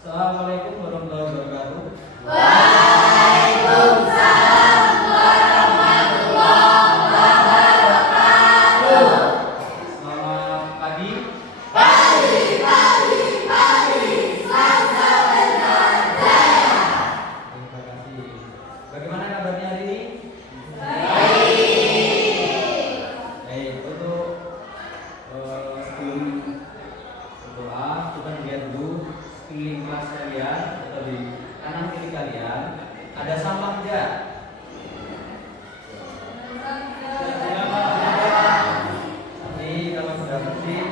Assalamualaikum warahmatullahi wabarakatuh. Waalaikumsalam warahmatullahi wabarakatuh. Selamat pagi. Pagi. Selamat berjaya. Terima kasih. Bagaimana kabarnya hari ini? Baik, untuk sebelum berdoa kita lihat dulu sekeliling kelas kalian atau di kanan kiri kalian ada sampah tidak? Tapi kalau sudah bersih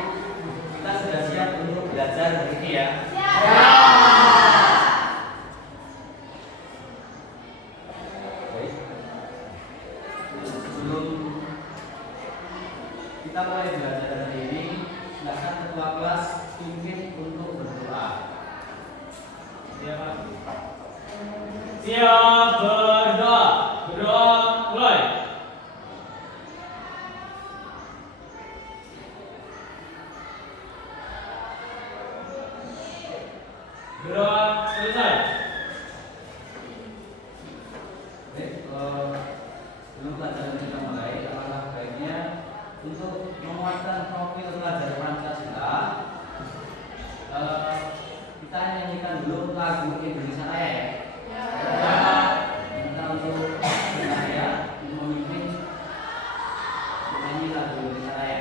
kita sudah siap untuk belajar hari ini ya. Baik. Sebelum kita mulai belajar hari ini, silakan ketua kelas pimpin untuk berdoa. Siapa? Siap berdoa. Berdoa mulai. Berdoa selesai. Baik, sebelum pelajaran kita mulai, alangkah baiknya untuk menguatkan profil pelajar Pancasila, kita nyanyikan dulu lagu Indonesia Raya ya. Kita untuk saya memimpin menyanyi lagu Indonesia Raya.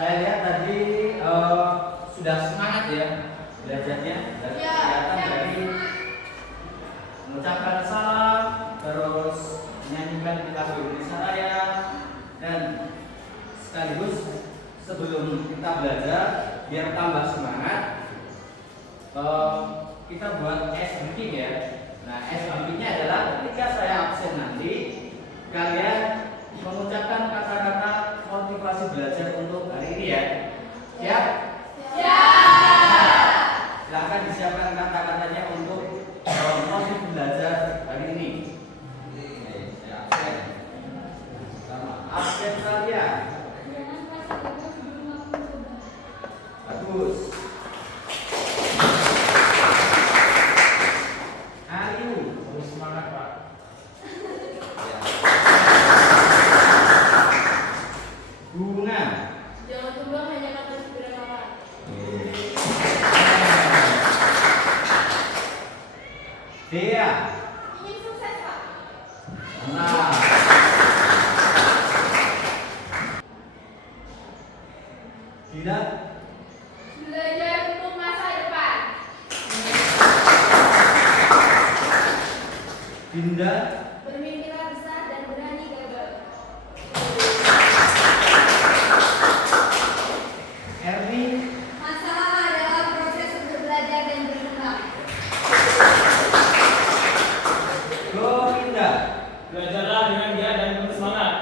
Saya lihat tadi sudah semangat ya belajarnya. Dari kelihatan dari mengucapkan salam, terus menyanyikan lagu Indonesia Raya, dan sekaligus sebelum kita belajar biar tambah semangat, kita buat ice breaking ya. Nah, ice breakingnya adalah ketika saya absen nanti kalian mengucapkan kata-kata motivasi belajar untuk hari ini ya. Siap? Siap. Silahkan disiapkan kata-katanya untuk motivasi belajar hari ini. Saya absen. Sama absen kalian. Bagus. Ayu. Terus semangat, Pak. Ya. Bunga. Jangan tumbang hanya kata segera kawan. Dea. Ingin sukses, Pak. Nah. Tidak. Belajar untuk masa depan. Dinda. Bermimpilah besar dan berani gagal. Erni. Masalah adalah proses untuk belajar dan berkembang. Govinda. Belajarlah dengan giat dan penuh semangat.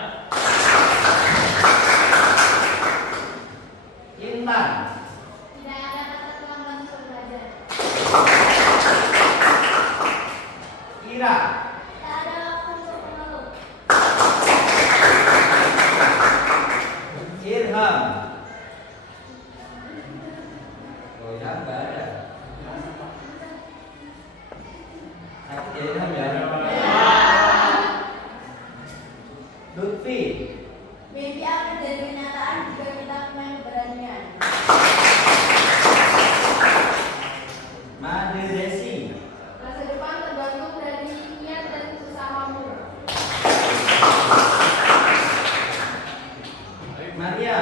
Intan. Tidak ada kata terlambat untuk belajar. Ira. Tak ada waktu untuk mengeluh. Irham. Oh, Irham nggak ada. Sakit ya Irham ya. Lutfi. Mimpi akan jadi kenyataan jika kita punya keberanian. Made Desi. Masa depan tergantung dari niat dan usahamu. Maria.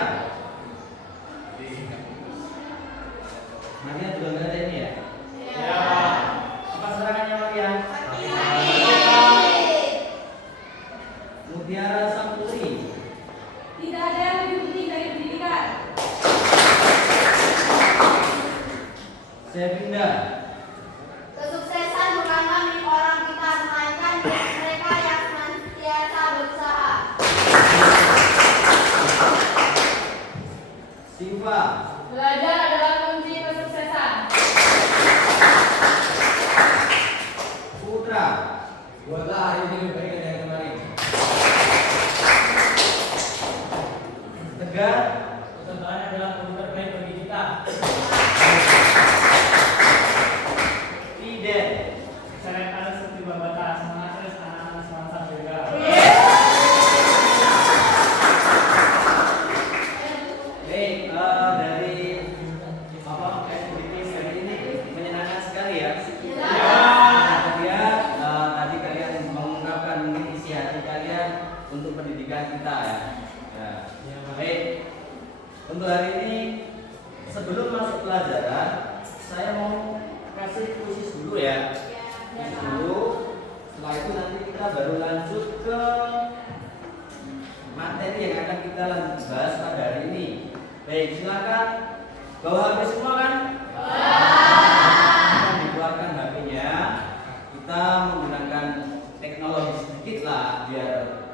Maria juga nggak ada ini ya. Ya. Apa serangannya Maria? Mutiara Sampuri. Tidak ada yang lebih penting dari pendidikan. Sevinda. Kesuksesan bukanlah milik orang kita, melainkan milik mereka yang senantiasa berusaha. Siva. Belajar adalah kunci kesuksesan. Putra. Buatlah hari ini lebih baik dari yang kemarin. Tegar. Persembahan adalah produk terbaik bagi kita. Fiden. Saya ada seperti babata, semangat terus anak-anak semangat juga. Baik, dari apa aktivitas hari ini menyenangkan sekali ya. Kalian tadi kalian mengungkapkan mungkin isi hati kalian untuk pendidikan kita ya. Ya. Baik, untuk hari ini sebelum masuk pelajaran saya mau kasih kuis dulu ya. Kuis dulu. Setelah itu nanti kita baru lanjut ke materi yang akan kita bahas pada hari ini. Baik, silakan bawa HP semua kan? Kita dikeluarkan HP-nya. Kita menggunakan teknologi sedikit lah biar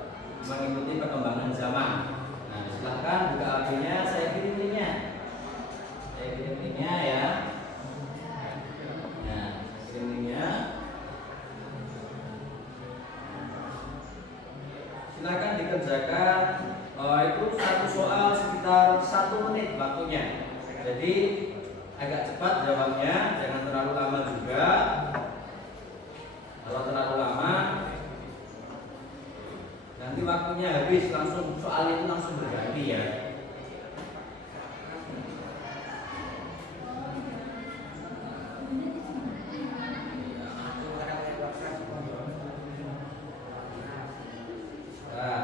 mengikuti perkembangan zaman. Nah, silakan buka HP-nya, saya kirim linknya. Saya kirim linknya ya. Nah, kirim linknya. Silakan dikerjakan. Itu satu soal sekitar 1 menit waktunya. Jadi agak cepat jawabnya, jangan terlalu lama juga. Kalau terlalu lama nanti waktunya habis, langsung soal itu langsung berganti ya. Nah.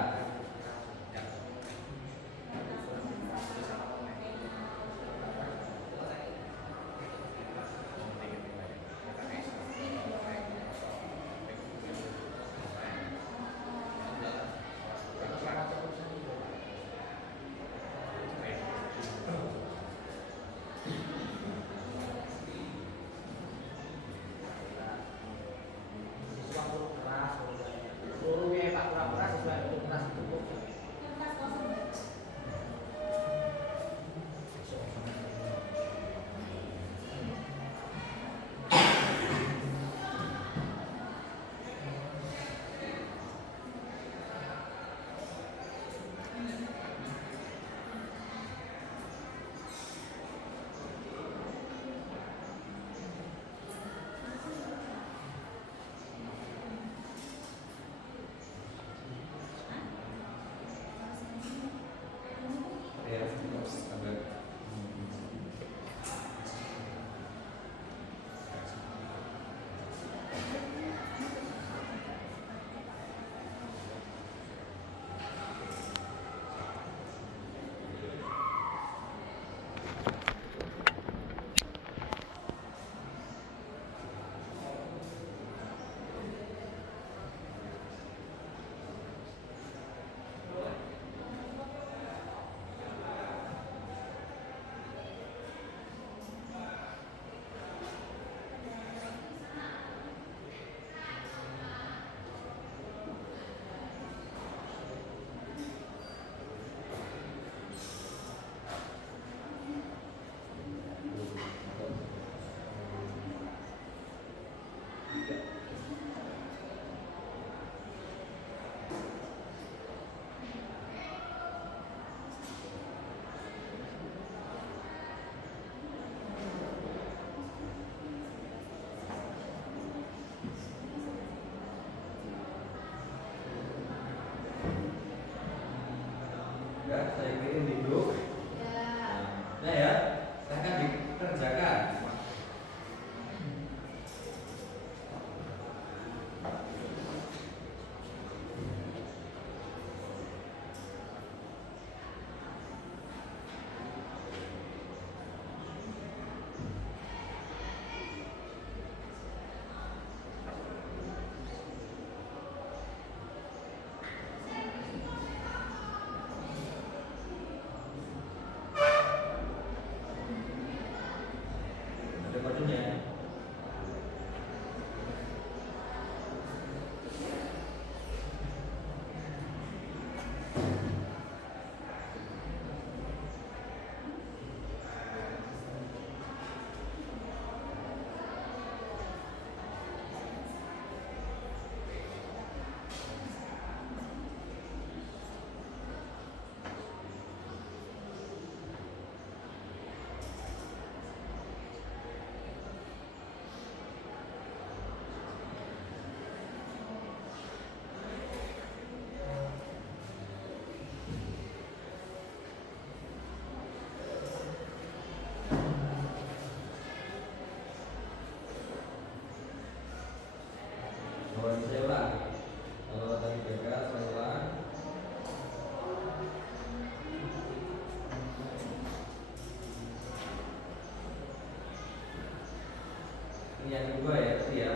yang kedua ya, itu ya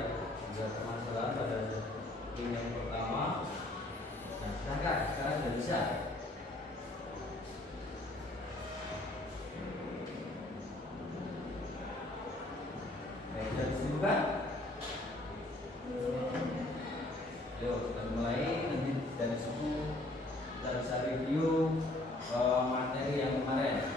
juga permasalahan pada link yang pertama. Nah, silakan sekarang sudah bisa. Baik, sudah bisa buka? Yuk, kita mulai. Nanti dari situ kita bisa review materi yang kemarin.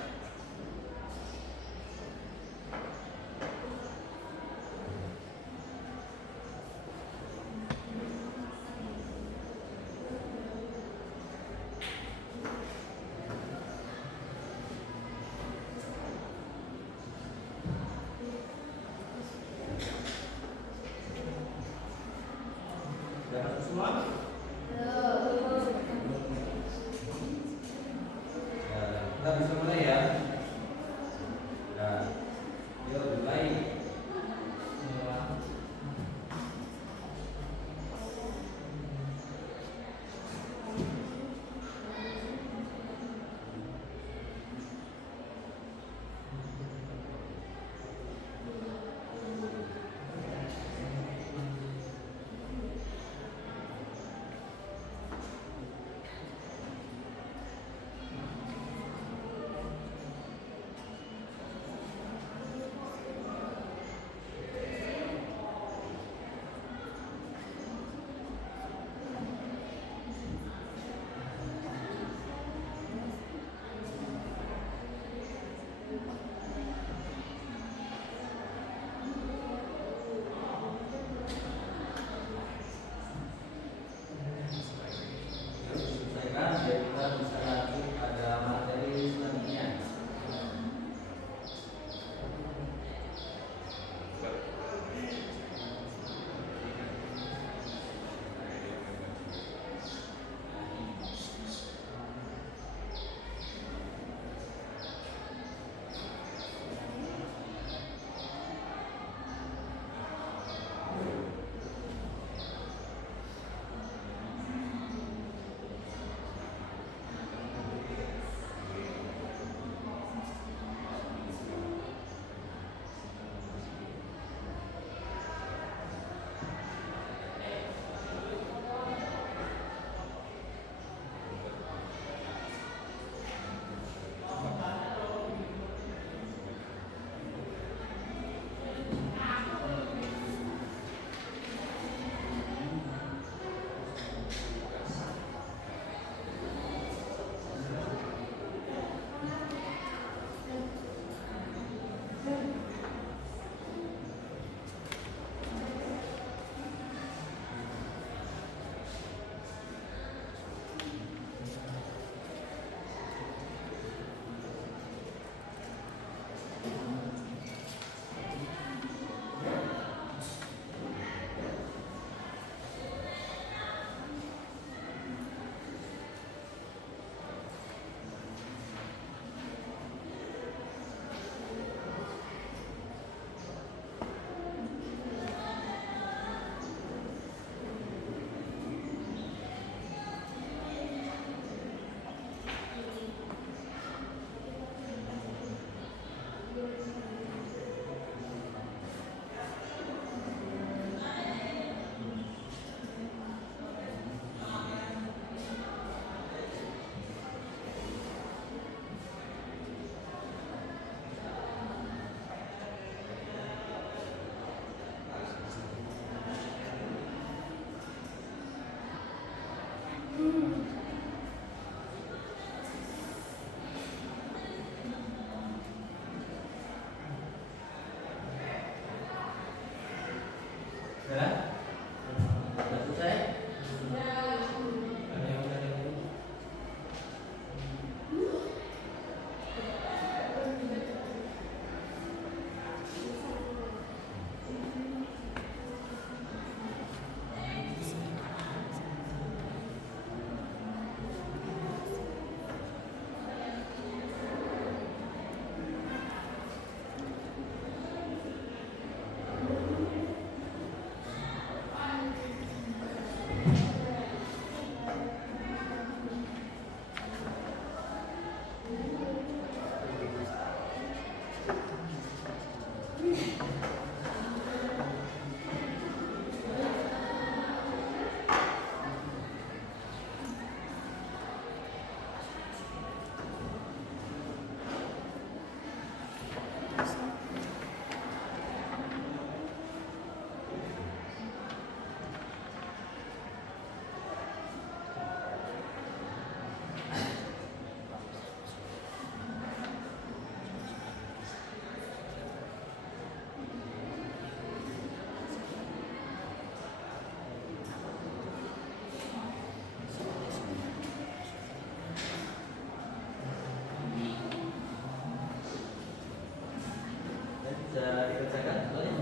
Bisa dikerjakan soalnya.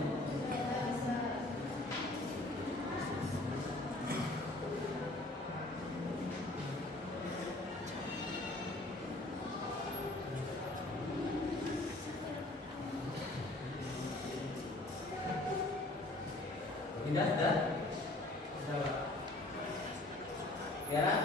Tidak sudah? Sudah, Pak. Tiara?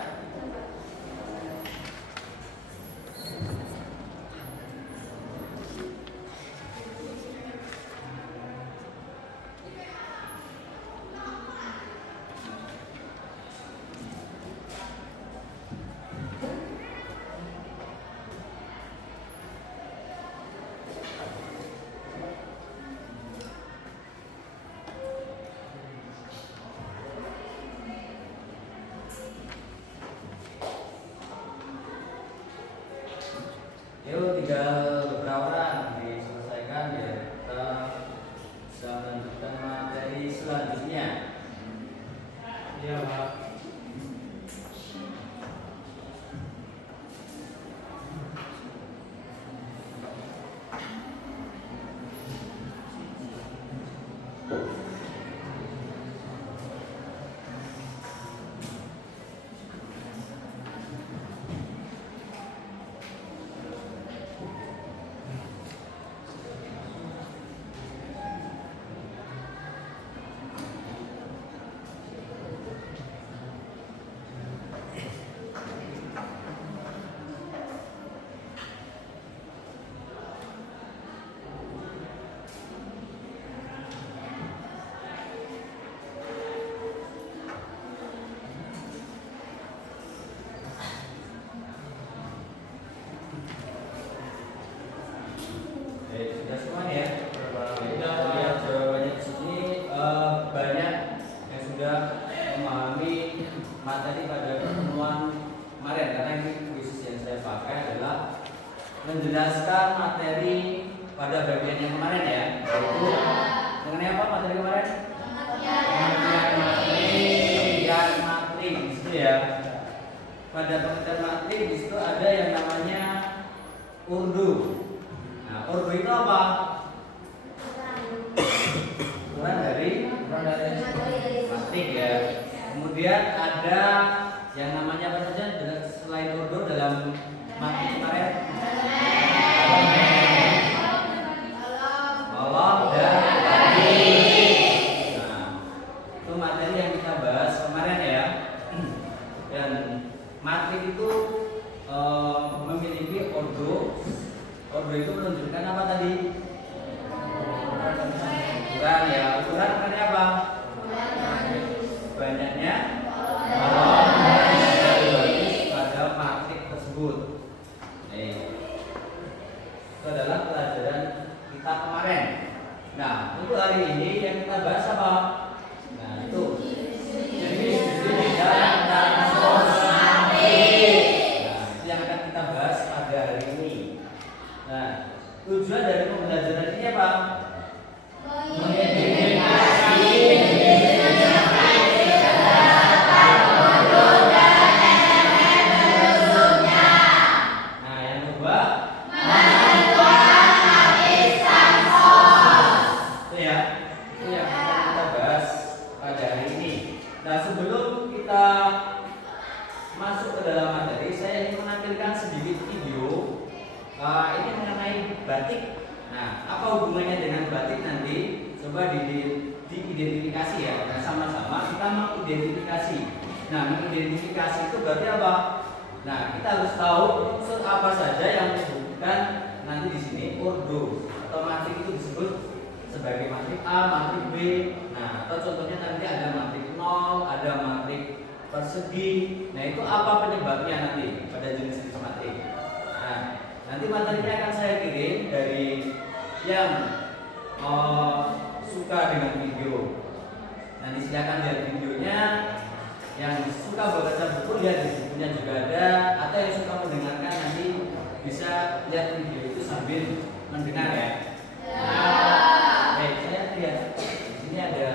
Yuk, tinggal beberapa orang diselesaikan ya. Kita bisa melanjutkan materi selanjutnya. Iya, Pak. Sudah semua nih ya. Sudah, Pak. Lihat jawabannya di sini banyak yang sudah memahami materi pada pertemuan kemarin, karena ini khusus yang saya pakai adalah menjelaskan materi pada bagian yang kemarin ya. Yaitu mengenai apa materi kemarin? Pengertian materi di situ ya. Pada pengertian materi di situ ada yang namanya urdu. Nah, urdu itu apa? Ukuran dari matrik ya. Kemudian ada yang namanya apa saja selain urdu dalam matrik kemarin? Kolom dan hadis. Nah, itu materi yang kita bahas kemarin ya. Dan matrik itu memiliki urdu. Urdu itu menunjukkan apa tadi? Ukuran ya. Ukuran artinya apa? Banyaknya kolom dan hadis pada matrik tersebut. Itu adalah pelajaran kita kemarin. Nah, untuk hari ini yang kita bahas apa? Nah, itu jenis dan transport matrik. Nah, itu yang akan kita bahas pada hari ini. Nah, tujuan dari pembelajaran ini apa? Mengidentifikasi nah, yang kedua itu ya, itu yang akan kita bahas pada hari ini. Nah, sebelum kita masuk ke dalam materi, saya ingin menampilkan sedikit video. Ini mengenai batik. Nah, apa hubungannya dengan batik nanti? Coba diidentifikasi ya. Nah, sama-sama kita mengidentifikasi. Nah, mengidentifikasi itu berarti apa? Nah, kita harus tahu unsur apa saja yang disebutkan nanti di sini urdu atau matrik itu disebut sebagai matrik A, matrik B. Nah, atau contohnya nanti ada matrik 0, ada matrik persegi. Nah, itu apa penyebabnya nanti pada jenis matrik? Nah, nanti materinya akan saya kirim dari yang suka dengan video, nanti silakan lihat videonya. Yang suka membaca buku, lihat di bukunya juga ada. Atau yang suka mendengarkan, nanti bisa lihat video itu sambil mendengar ya. Baik, saya lihat di sini ada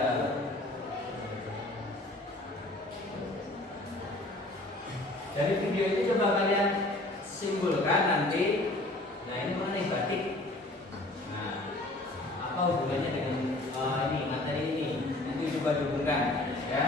dari video ini, coba kalian simpulkan nanti. Nah, ini mengenai batik. Nah, apa hubungannya dengan ini materi ini? Nanti coba dihubungkan ya.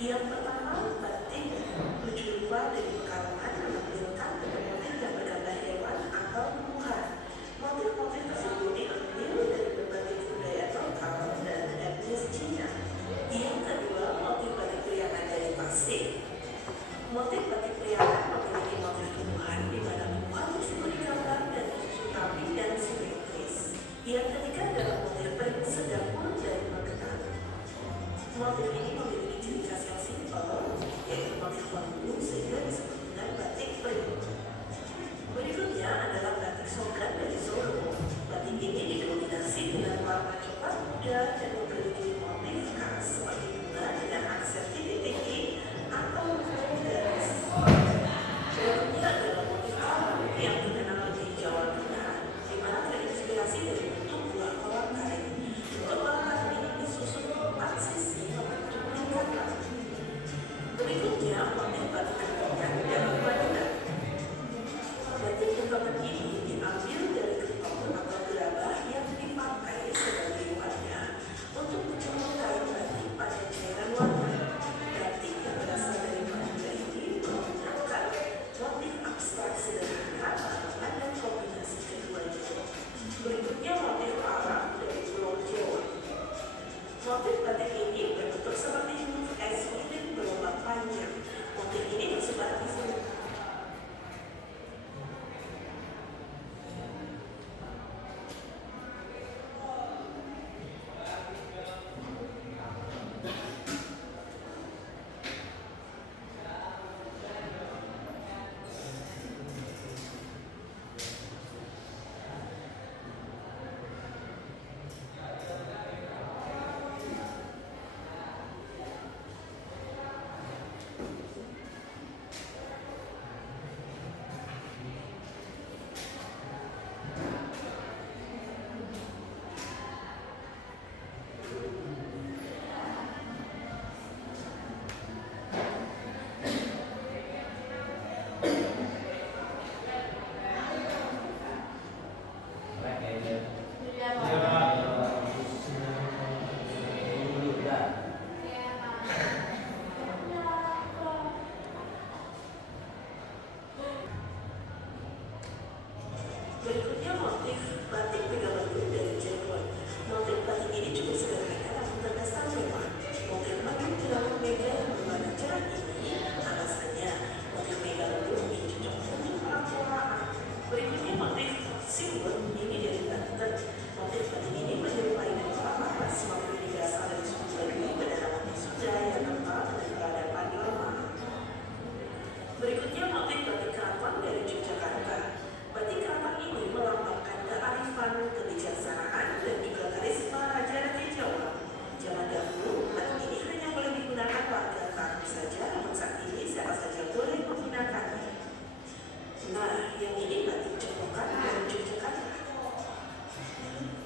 Yang pertama, batik berjumpa dari pekarangan menampilkan motif yang bergambar hewan atau tumbuhan. Motif-motif tersebut diambil dari berbagai budaya lokal dan etnis Cina. Yang kedua, motif batik priangan dari pasir. Motif batik priangan memiliki motif tumbuhan di mana tumbuhan tersebut digambar dan disusun rapi dan simetris. Yang ketiga adalah motif print sedang dari Magetan. Motif ini memiliki ciri khas yang simpel, yaitu motif bambu sehingga disebut dengan batik print. Berikutnya adalah batik Sogan dari Solo. Batik ini didominasi dengan warna coklat muda dan memiliki motif khas seperti bunga dengan aksen titik-titik atau garis. Berikutnya adalah motif alam yang dikenal di Jawa Tengah, di mana terinspirasi dari bentuk buah kolak karet. Kolak karet ini disusun 4 sisi membentuk lingkaran. Berikutnya motif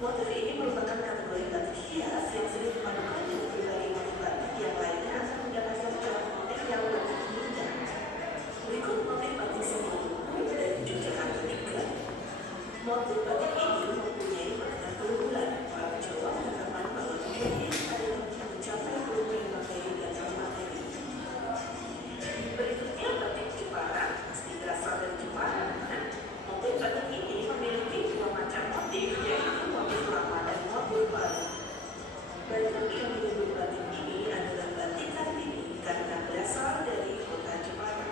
Motif ini merupakan kategori batik hias yang sering dipadukan dengan berbagai motif batik yang lainnya akan mendapatkan corak motif yang lebih indah. Berikut motif batik Solo dari Yogyakarta juga. Motif batik ini mempunyai makna keunggulan. Para Jawa mengatakan bahwa ini adalah mencapai keunggulan materi dan non-materi. Berikutnya batik Jepara, pasti berasal dari Jepara. Motif batik ini memiliki dua macam motif, yaitu motif lama dan motif baru. Batik yang menyebut batik ini adalah batik Kartini karena berasal dari kota Jepara.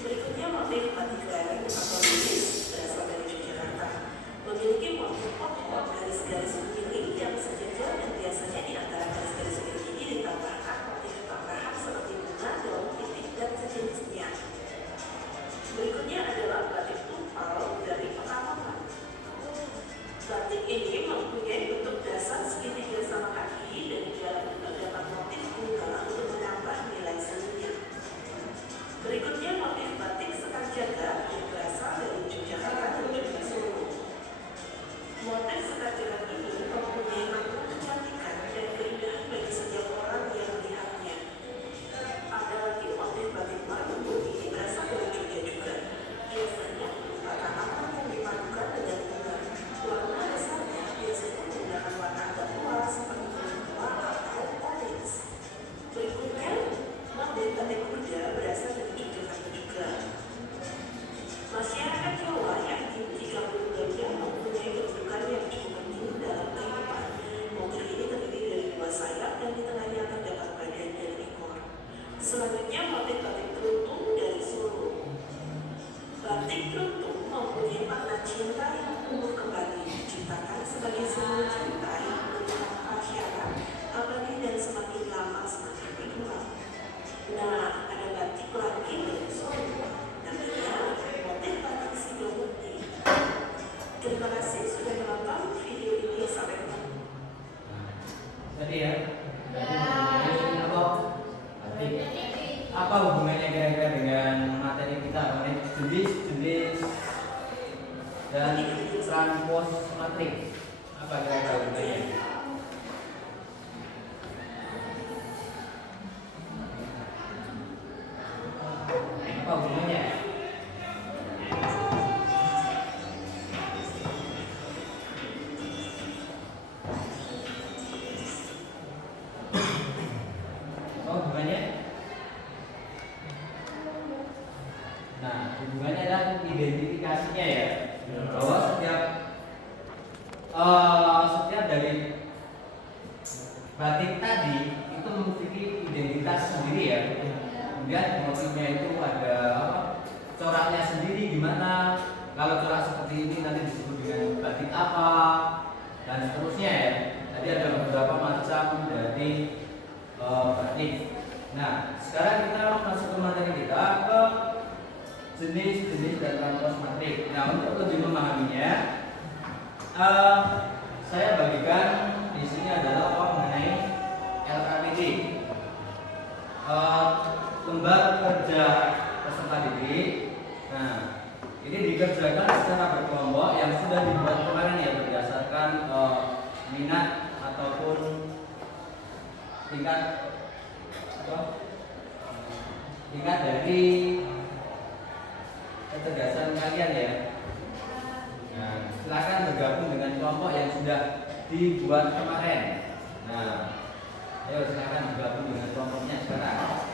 Berikutnya motif batik lereng atau lilis berasal dari Yogyakarta. Memiliki motif pokok garis-garis miring yang sejajar dan biasanya di antara garis-garis miring ini ditambahkan motif tambahan seperti bunga, daun, titik, dan sejenisnya. Berikutnya adalah batik tumpal dari Pekalongan. Batik ini mempunyai bentuk dasar segitiga sama kaki dan di dalamnya terdapat motif bunga untuk menambah nilai seninya. Berikutnya motif batik Sekar Jaga yang berasal dari Yogyakarta dan juga Solo. Motif Sekar Jaga ini mempunyai makna kecantikan dan keindahan bagi setiap orang yang melihatnya. Ada lagi motif batik Marungu, ini berasal dari Jogja juga. Biasanya berupa tanaman yang dipadukan dengan bunga. Warna dasarnya biasanya menggunakan warna agak tua seperti kuning tua atau orange. Berikutnya, motif batik kuda berasal dari Yogyakarta juga. Masyarakat Jawa yakin jika budaya mempunyai kedudukan yang cukup penting dalam kehidupan. Motif ini terdiri dari dua sayap dan di tengahnya terdapat badan dan ekor. Selanjutnya motif batik teruntung dari Solo. Batik teruntung mempunyai makna cinta yang tumbuh kembali, diciptakan sebagai simbol cinta yang berupa pasyara, abadi dan semakin lama semakin berkembang. Nah, ada batik lagi dari Solo, namanya motif batik Sidomukti. Terima kasih sudah menonton video ini sampai ketemu. Tadi ya. Apa hubungannya kira-kira dengan materi kita mengenai jenis-jenis dan transpos matrik? Apa kira-kira hubungannya? Apa hubungannya? Apa hubungannya? Nah, hubungannya adalah identifikasinya ya, bahwa setiap dari batik tadi itu memiliki identitas sendiri ya. Kemudian motifnya itu ada apa? Coraknya sendiri gimana? Kalau corak seperti ini nanti disebut dengan batik apa dan seterusnya ya. Tadi ada beberapa macam dari batik. Nah, sekarang kita masuk ke materi kita ke jenis-jenis dan transpos matrik. Nah, untuk lebih memahaminya, saya bagikan di sini adalah mengenai LKPD, lembar kerja peserta didik. Nah, ini dikerjakan secara berkelompok yang sudah dibuat kemarin ya berdasarkan minat ataupun tingkat dari kecerdasan kalian ya. Nah, silakan bergabung dengan kelompok yang sudah dibuat kemarin. Nah, ayo silakan bergabung dengan kelompoknya sekarang.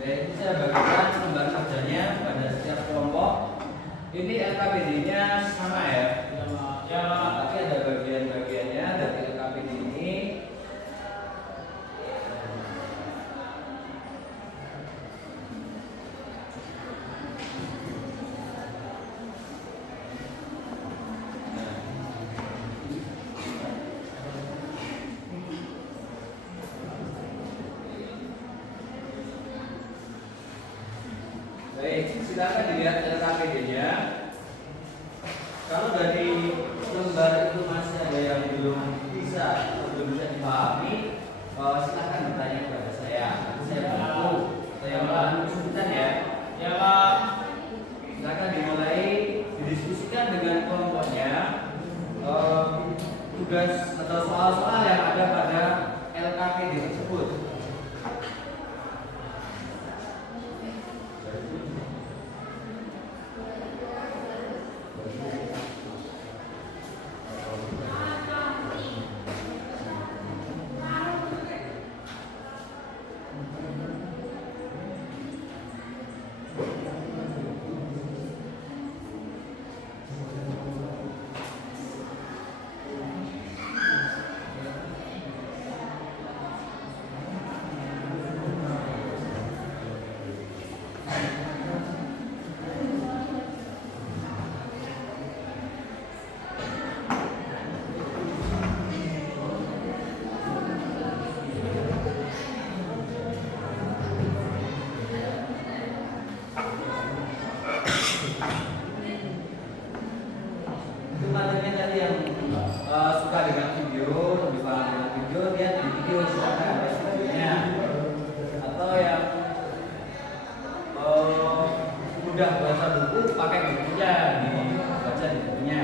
Jadi saya bagikan lembar kerjanya pada setiap kelompok. Ini LKPD-nya sama ya. Ya, tapi ada bagian-bagiannya dari LKPD ini. tugas atau soal-soal yang ada pada LKPD tersebut. Itu materinya tadi yang suka dengan video, lebih paham dengan video, dia di video silakan ada videonya. Atau yang mudah baca buku pakai bukunya, baca di bukunya.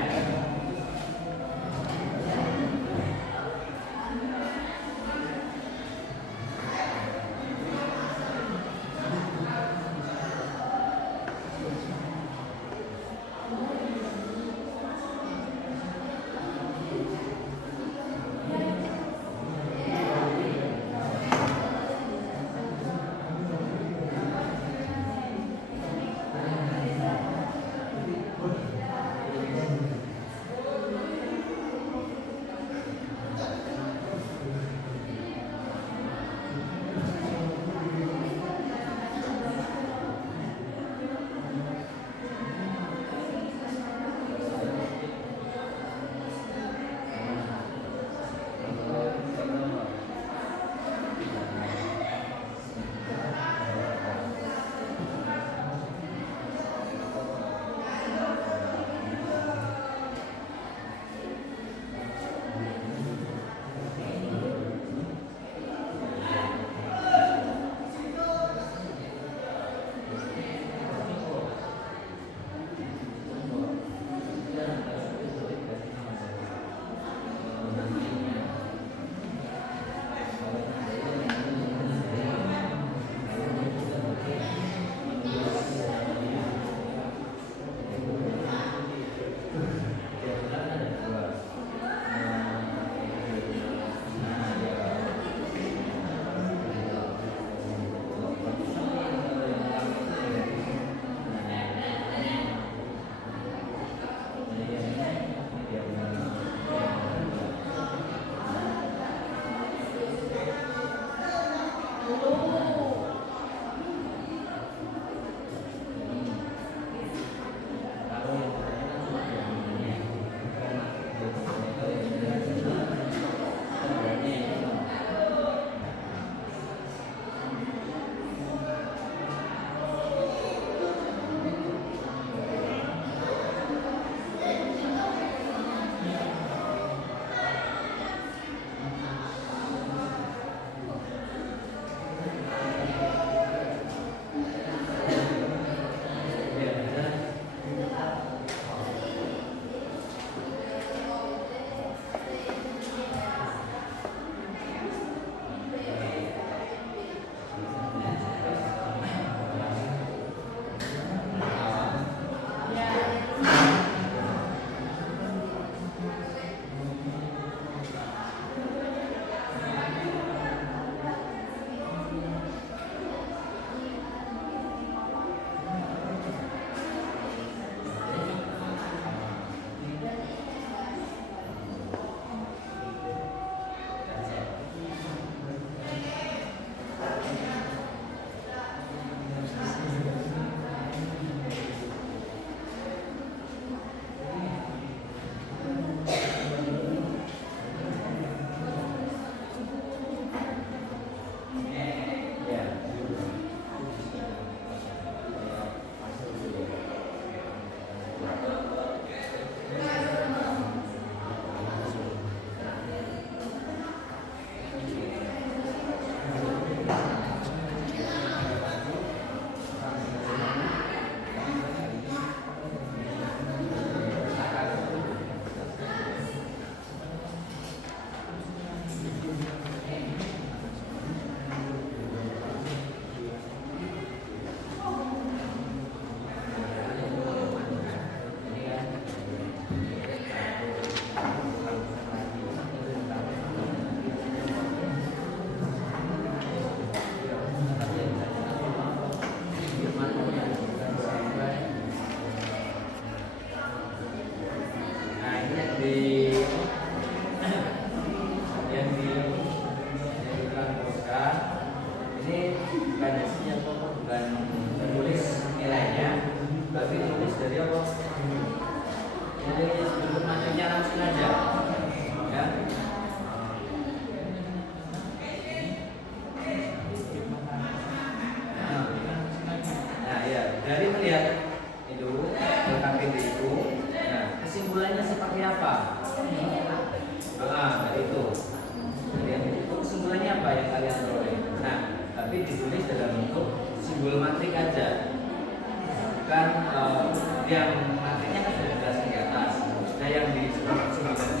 matriknya kan sudah jelas di atas. Nah yang di nomor 9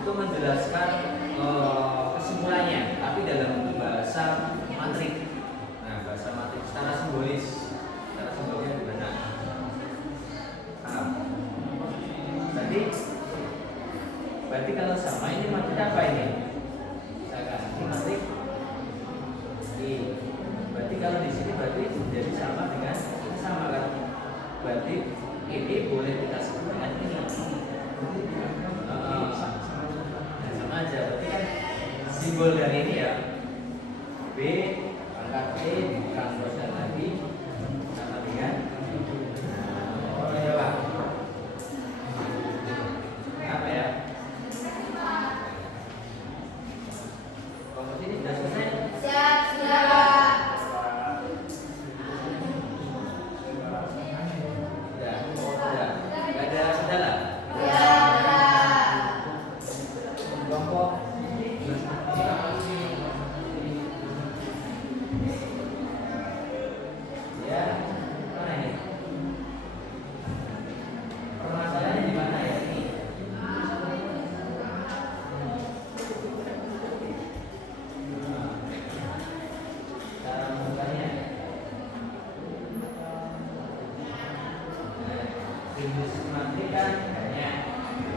itu menjelaskan kesimpulannya, tapi dalam bentuk bahasa matrik. Nah bahasa matrik secara simbolis, secara simbolnya gimana? Berarti kalau sama ini matrik apa ini? Misalkan ini matrik I. Berarti kalau di sini berarti jadi sama dengan ini sama kan? Berarti ini boleh kita sebut dengan ini. Sama aja. Berarti kan simbol dari ini ya B pangkat E ditranspose lagi sama dengan apa ya? Kompos ini sudah selesai? Siap, sudah. Sudah. Gak ada kendala? Ya, sudah. Kelompok ya, mana ini? Permasalahannya di mana ya ini? Cara membukanya. Rumus matrik kan banyak.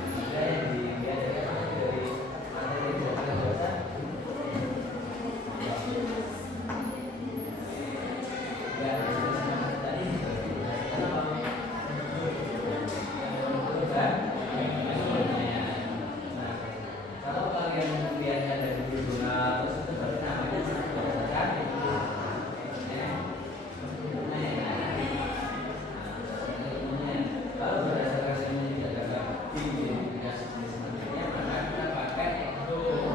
Ada yang diajarkan dari materi dasar bahasa. Ya, tadi kenapa? Nah, kalau kalian lihat ada di jurnal terus itu berarti namanya berdasarkan kalau berdasarkan ilmu tidak dapat diidentifikasi jenis materinya, maka kita pakai kalau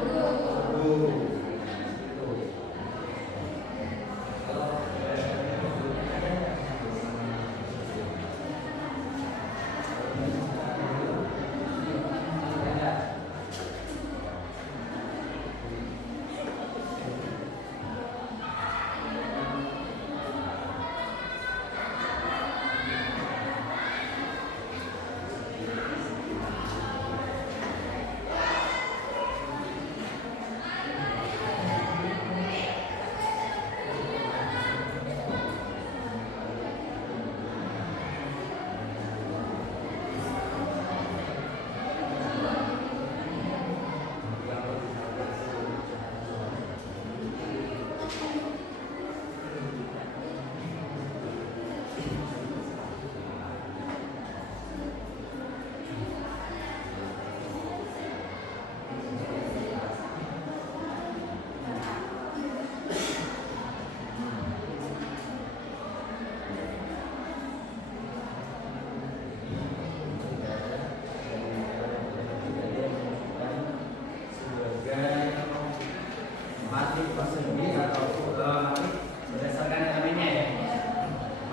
matrik persegi atau matrik berdasarkan elemennya ya,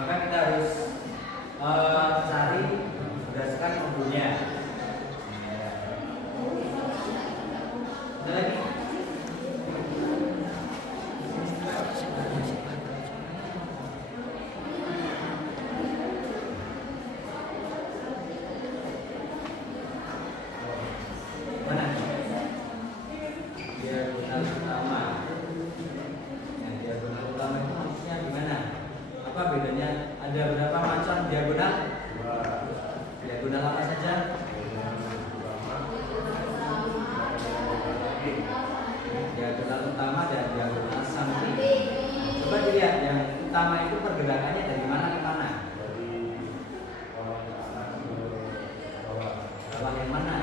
maka kita harus cari berdasarkan modulnya. Ada lagi? Mana? Diagonal utama. Nah, diagonal utama itu maksudnya gimana? Apa bedanya? Ada berapa macam diagonal? Diagonal apa saja? Diagonal utama dan diagonal samping. Coba dilihat yang utama itu pergerakannya dari mana ke mana? Bawah yang mana?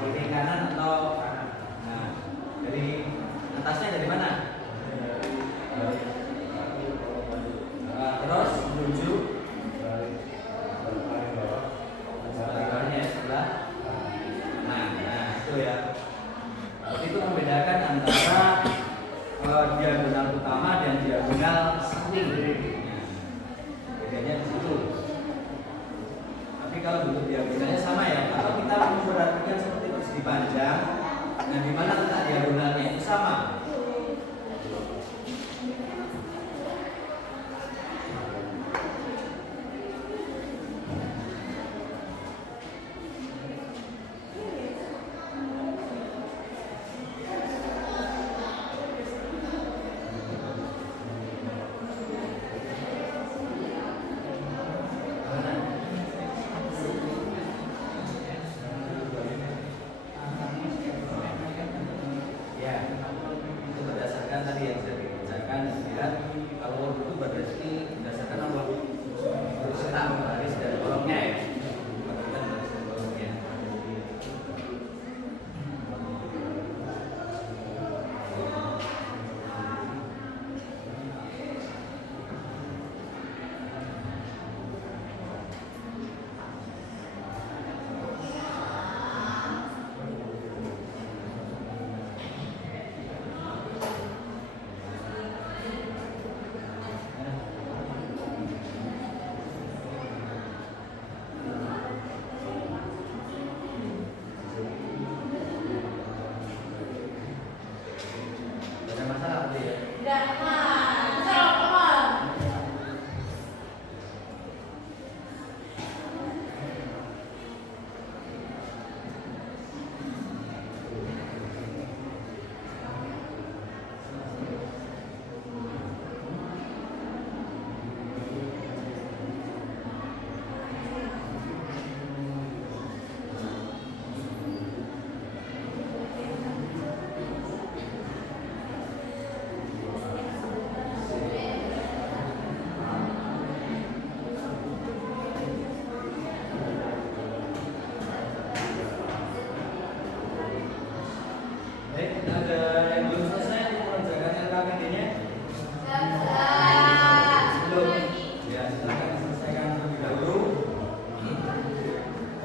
Kiri kanan atau kanan? Nah, dari atasnya dari mana? Terus menuju bawahnya sebelah. Nah itu ya. Itu membedakan antara diagonal utama dan diagonal samping. Bedanya di situ. Tapi kalau bentuk diagonalnya sama ya. Kalau kita memperhatikan seperti persegi panjang, nah di mana letak diagonalnya itu sama.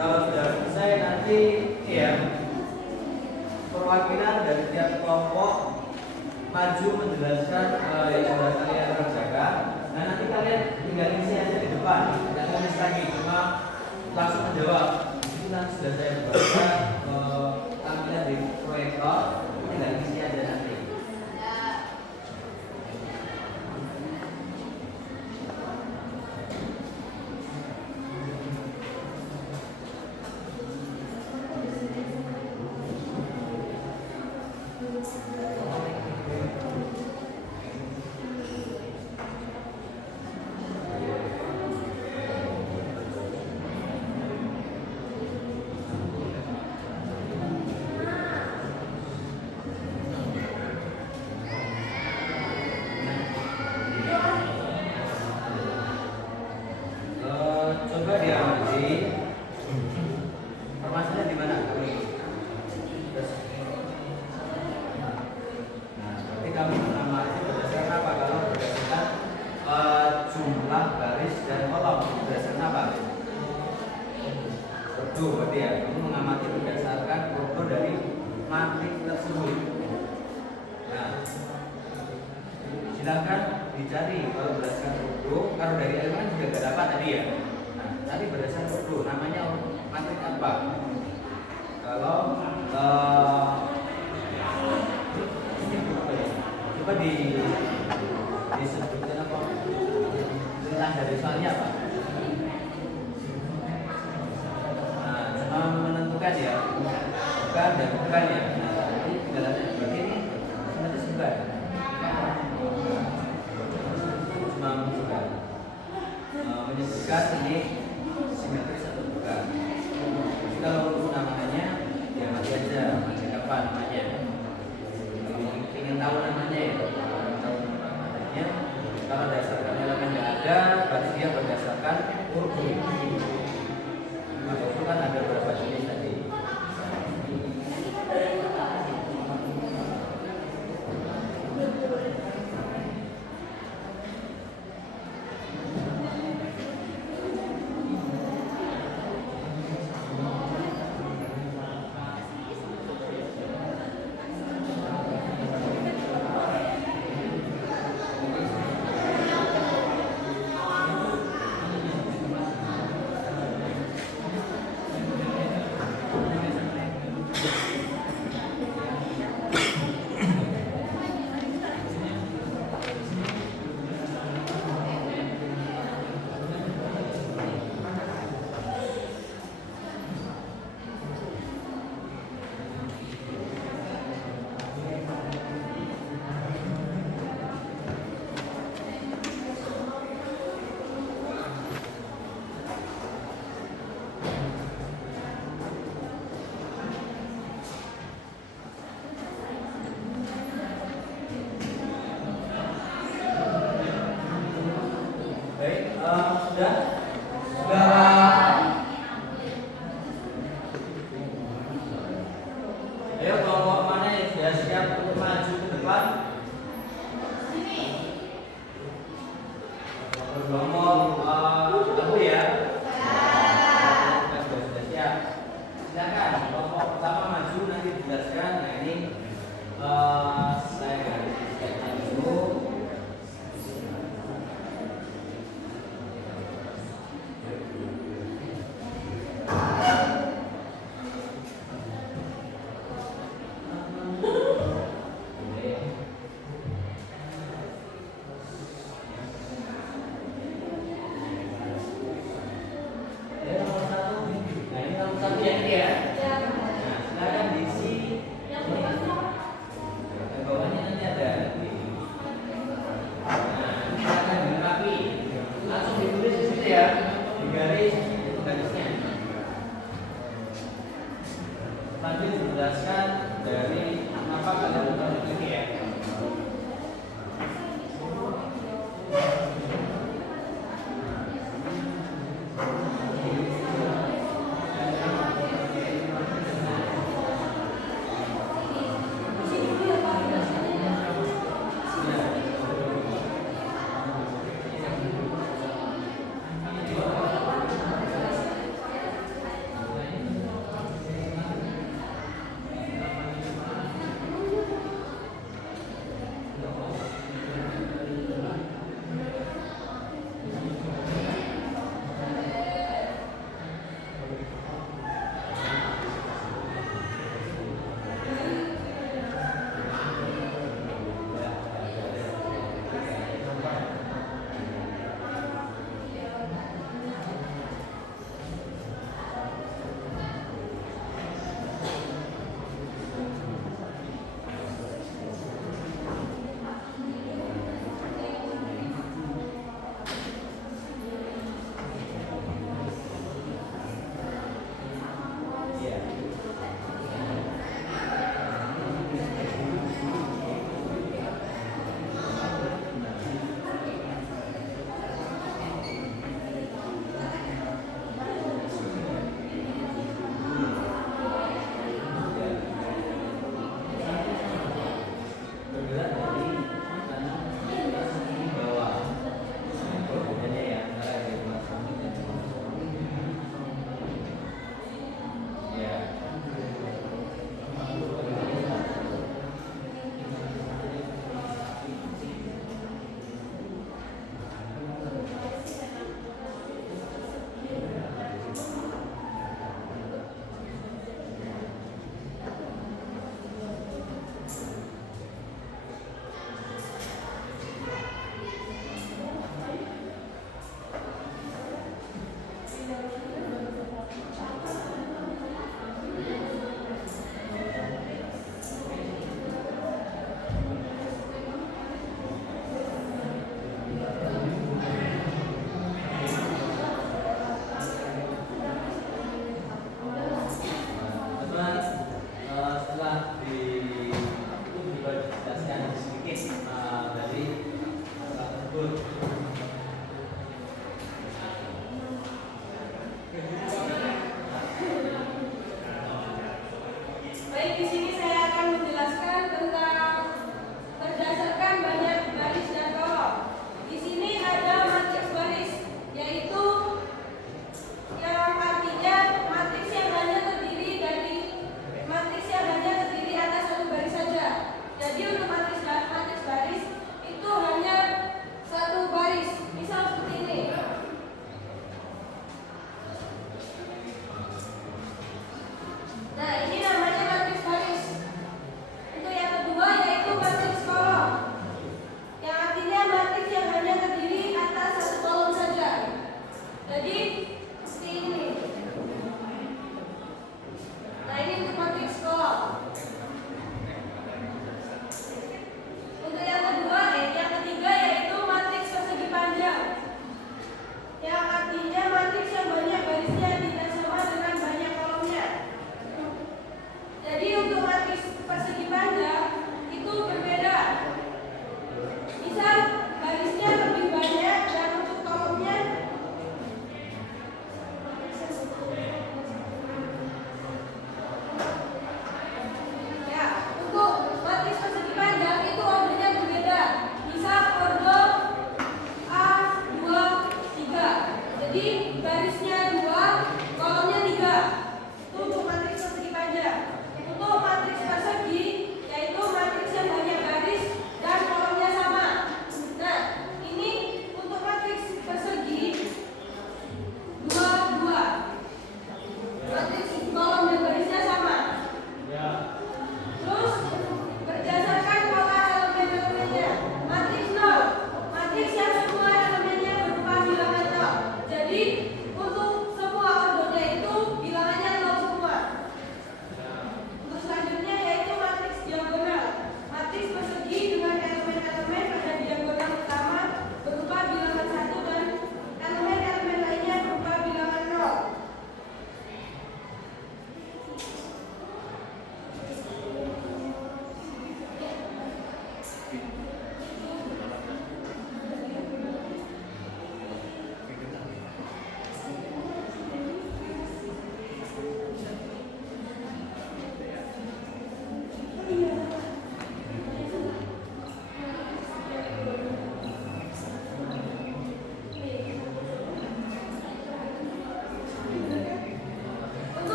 Kalau sudah selesai nanti ya perwakilan dari tiap kelompok maju menjelaskan yang sudah kalian kerjakan. Nah nanti kalian tinggal isi aja di depan, tidak tulis lagi, cuma langsung menjawab. Itu nanti sudah saya baca tampilan di proyektor, tinggal isi aja nanti. Coba diamati permasalahan di mana? Terus, nah, berarti kami mengamati berdasarkan apa? Kalau berdasarkan jumlah baris dan kolom, berdasarkan apa? Ordo, berarti ya. Kamu mengamati berdasarkan ordo dari matrik tersebut. Nah, silakan dicari kalau berdasarkan ordo. Kalau dari elemen juga tidak dapat tadi ya. Tadi berdasarkan ordo, namanya matrik apa? Kalau coba disebutkan apa? Tentang dari soalnya apa? Nah, cuma menentukan ya, bukan dan bukan ya. Nah, jadi tinggal ada berarti ini otomatis bukan. Cuma bukan. Menyebutkan ini simetris atau bukan. Jadi kalau namanya ya mati aja, mati apa namanya. Kalau ingin tahu namanya ya, tahu namanya. Kalau berdasarkan elemen yang ada, berarti dia berdasarkan ordo. Maka itu kan ada beberapa jenis tadi. Ayo kelompok mana yang sudah siap untuk maju ke depan? Kelompok aku ya. Sudah siap. Silakan kelompok pertama maju nanti dijelaskan. Nah ini saya garis dulu. Menjelaskan dari apa kalian membuat ini ya. Baik, di sini saya akan menjelaskan tentang berdasarkan banyak baris dan kolom. Di sini ada matriks baris, yaitu yang artinya matriks yang hanya terdiri atas satu baris saja. Jadi untuk matriks baris itu hanya satu baris. Misal seperti ini. Nah, ini namanya matriks baris.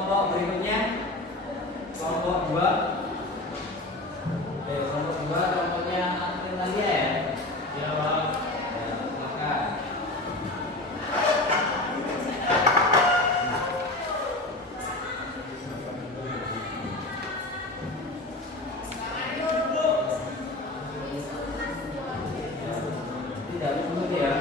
kelompok berikutnya, kelompok 2. Oke, kelompok 2 kelompoknya Natalia ya. Ya, Pak. Ya, silakan. Tidak dulu ya.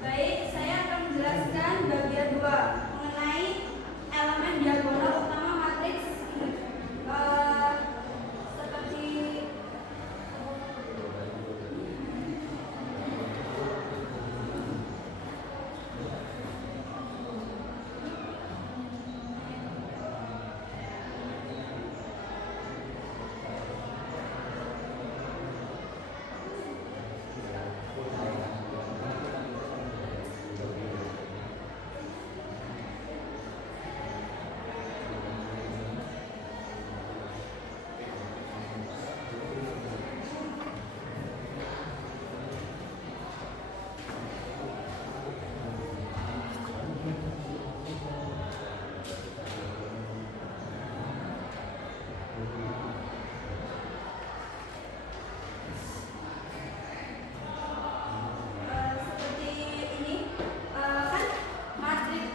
Baik, saya akan menjelaskan bagian 2 mengenai elemen diagonal utama matriks ini. Seperti ini, kan matriks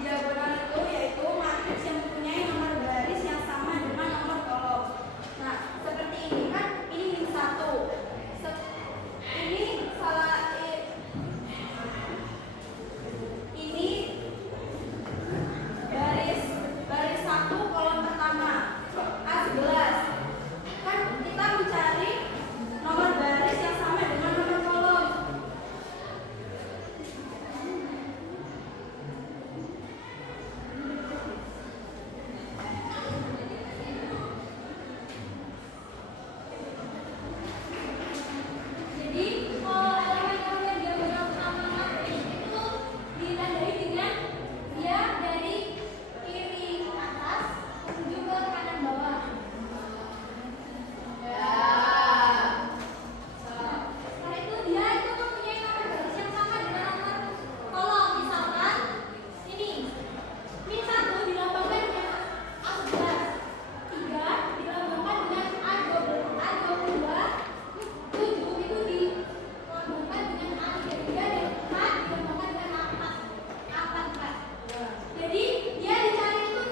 diagonal itu yaitu matriks yang mempunyai nomor baris yang sama dengan nomor kolom. Nah, seperti ini kan, ini min 1. Ini ini baris 1 kolom pertama A11. Kan kita mencari nomor baris yang sama dengan nomor kolom. Jadi elemen-elemen diagonal utama matriks itu ditandai dengan dia dari kiri atas menuju ke kanan bawah. Setelah itu dia itu mempunyai nomor baris yang sama dengan nomor kolom. Misalkan ini min 1 dilambangkan dengan A11, 3 dilambangkan dengan A22, 7 itu dilambangkan dengan A33, dan 4 dilambangkan dengan A44. Jadi dia dicari itu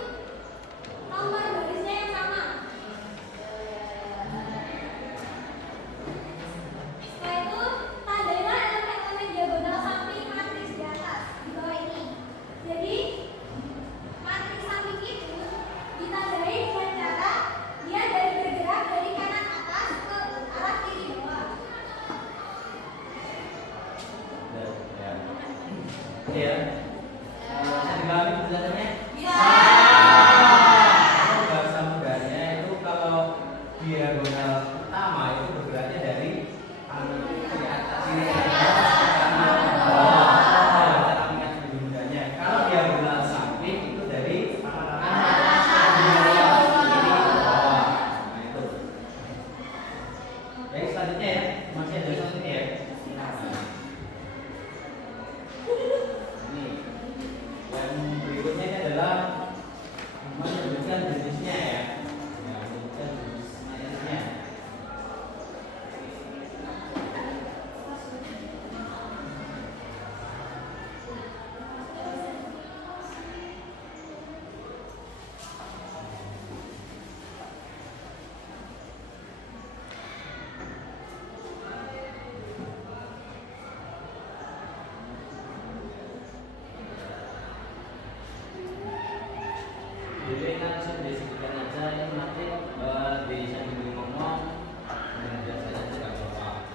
nomor barisnya yang sama. Setelah itu, tandailah elemen-elemen diagonal samping matriks di atas, di bawah ini. Jadi, matriks samping itu ditandai dengan cara dia bergerak dari kanan atas ke arah kiri bawah. Ya. Bisa dipahami penjelasannya? Bisa. Kalau bahasa mudahnya itu kalau diagonal utama itu bergeraknya dari kiri atas kiri ke kanan bawah. Cara ingat lebih mudahnya. Kalau diagonal samping itu dari kanan kiri ke bawah. Nah itu. Baik, selanjutnya ya, masih ada selanjutnya ya. Ini yang berikutnya ini adalah dengan saya deskripsikan aja ini nanti di sambil ngomong kemudian saya juga jawab.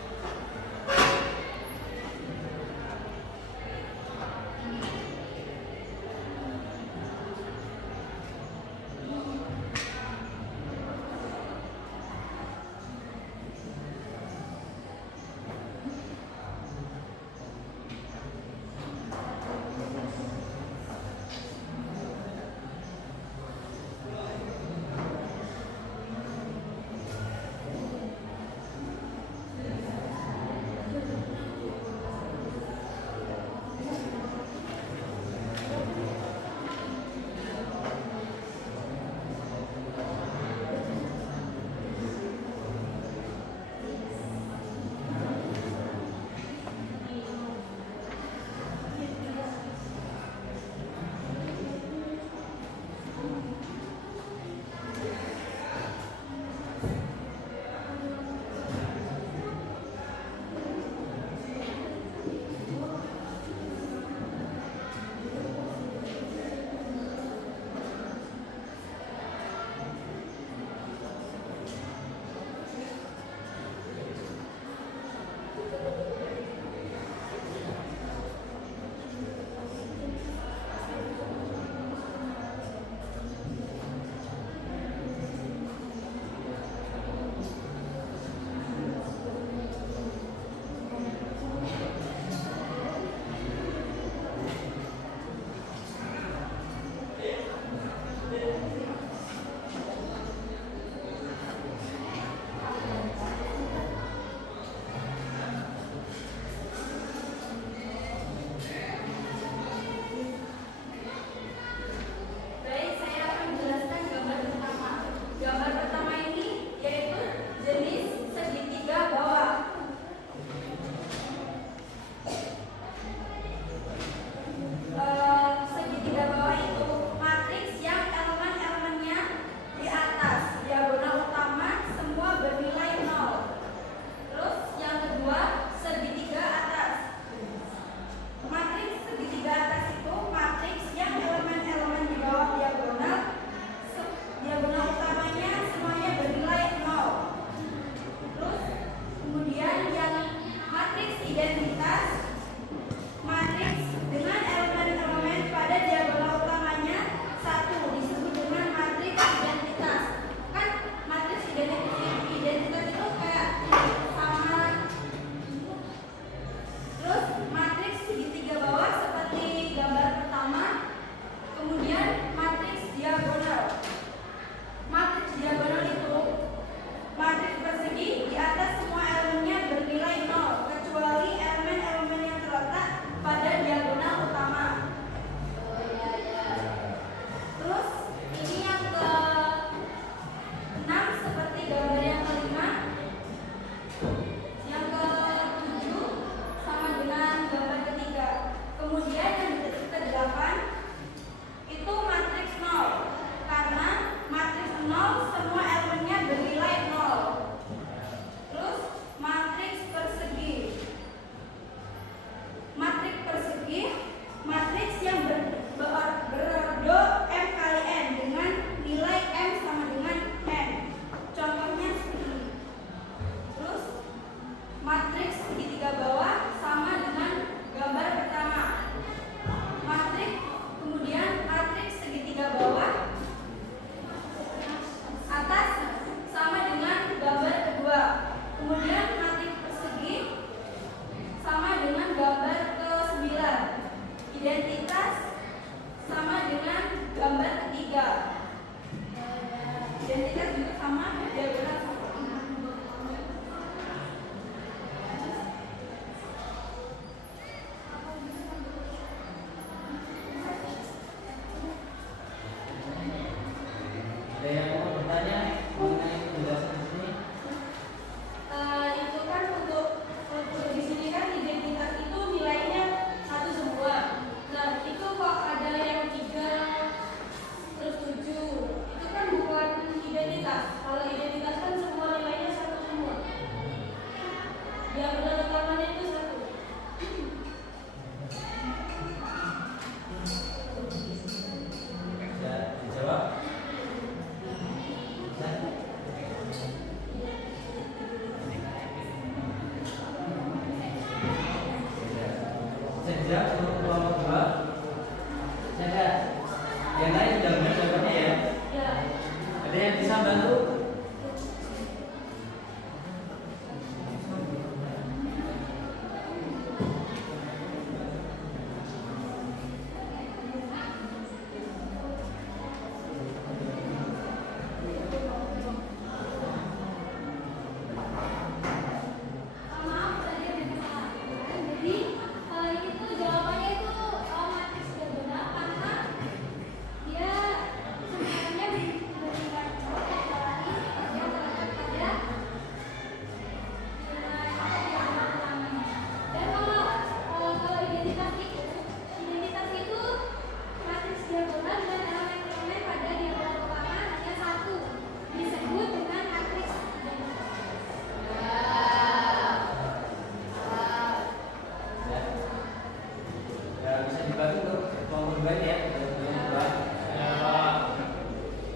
Baik, saya akan menjelaskan gambar pertama. Gambar pertama ini yaitu jenis segitiga bawah. Segitiga bawah itu matriks yang elemen-elemennya di atas diagonal utama semua bernilai 0. Terus yang kedua segitiga atas. Matriks segitiga atas itu matriks yang elemen-elemen di bawah diagonal utamanya semuanya bernilai 0. Terus kemudian yang matriks identitas, matriks dengan elemen-elemen pada diagonal utamanya 1 disebut dengan matriks identitas. Kan matriks identitas itu kayak sama. Terus matriks segitiga bawah seperti gambar pertama. Kemudian matriks diagonal. Matriks diagonal itu matriks persegi di atas semua elemennya bernilai 0 kecuali elemen-elemen yang terletak pada diagonal utama. Terus ini yang ke-6 seperti gambar yang ke-5. Yang ke-7 sama dengan gambar ketiga. Kemudian yang ke-8 itu matriks 0 karena matriks 0 semua elemennya bernilai 0. Terus matriks persegi. Matriks persegi matriks yang berordo M kali N dengan nilai M sama dengan N. Contohnya seperti ini. Terus matriks segitiga bawah sama dengan gambar pertama. Kemudian matriks segitiga bawah atas sama dengan gambar kedua. Kemudian matriks persegi sama dengan gambar ke-9. Identitas sama dengan gambar ketiga. Identitas juga sama, diagonal sama. Ada yang mau bertanya mengenai penjelasan di sini? Itu kan untuk di sini kan identitas itu nilainya 1 semua. Nah, itu kok ada yang 3 terus 7. Itu kan bukan identitas. Kalau identitas dua ini ya. Dua.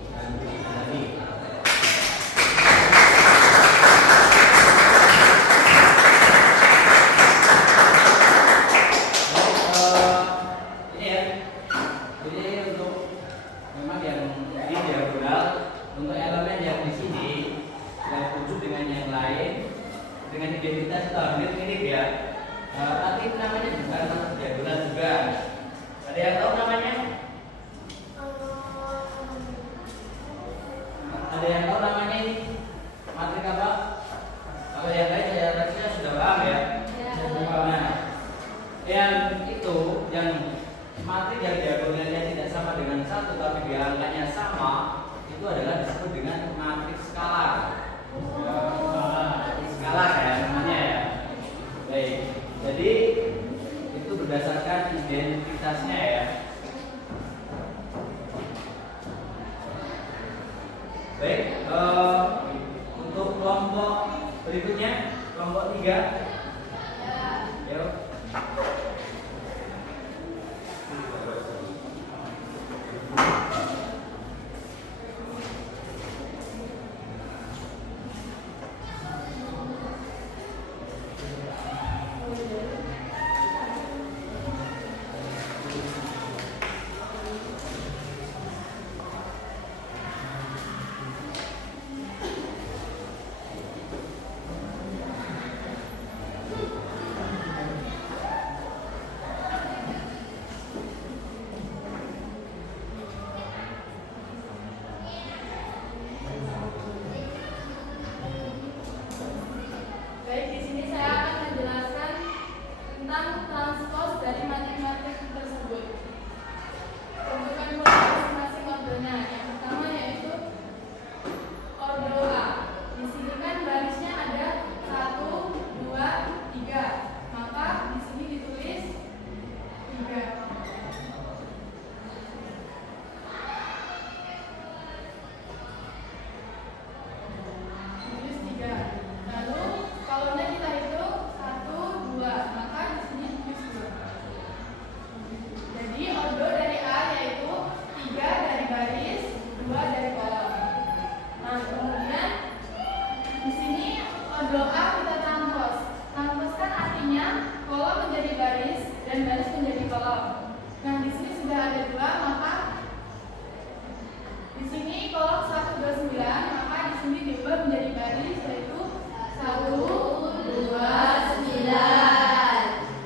Dan lagi. Ini ya. Jadi untuk memang yang ini diagonal untuk elemen yang di sini yang wujud dengan yang lain dengan identitas itu mirip ya. Tapi namanya bukan diagonal juga. Ada yang tahu namanya? Ada yang tahu namanya ini? Matrik apa? Kalau yang lain saya rasanya sudah paham ya. Nah, yang itu yang matrik yang diagonalnya tidak sama dengan satu tapi dia angkanya sama itu adalah disebut dengan matrik skalar. Skalar ya namanya ya. Baik. Jadi itu berdasarkan identitasnya ya. Baik. Untuk kelompok berikutnya kelompok 3. Yuk. Baik, di sini saya akan menjelaskan tentang transpose dari matrik-matrik tersebut. Tentukan pula masing-masing ordernya. Yang pertama yaitu order A. Di sini kan barisnya ada 1, 2, 3. Maka di sini ditulis 3. Tulis 3. Lalu kolomnya kita hitung 1, 2, maka di sini tulis 2. Jadi ordo dari A yaitu 3 dari baris, 2 dari kolom. Nah, kemudian di sini ordo A kita transpose. Transpose kan artinya kolom menjadi baris dan baris menjadi kolom. Nah, di sini sudah ada 2, maka di sini kolom 129, maka di sini diubah menjadi baris yaitu 1, 2, 9.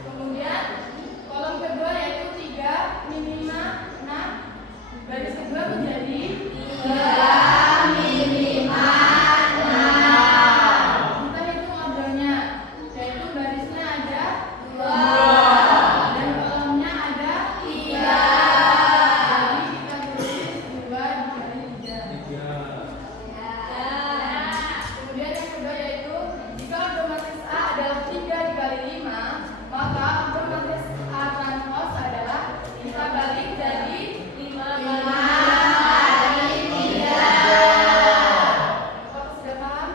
Kemudian kolom kedua yaitu 3, min 5, 6. Baris kedua menjadi 3, min 5, 6. Kita hitung ordernya, yaitu barisnya ada 2 dan kolomnya ada 3. Jadi kita tulis 2 dikali 3. Kemudian yang kedua yaitu jika ordo matris A adalah 3 dikali 5, maka ordo matris A transpose adalah kita balik jadi 5 kali 3. Apakah sudah paham?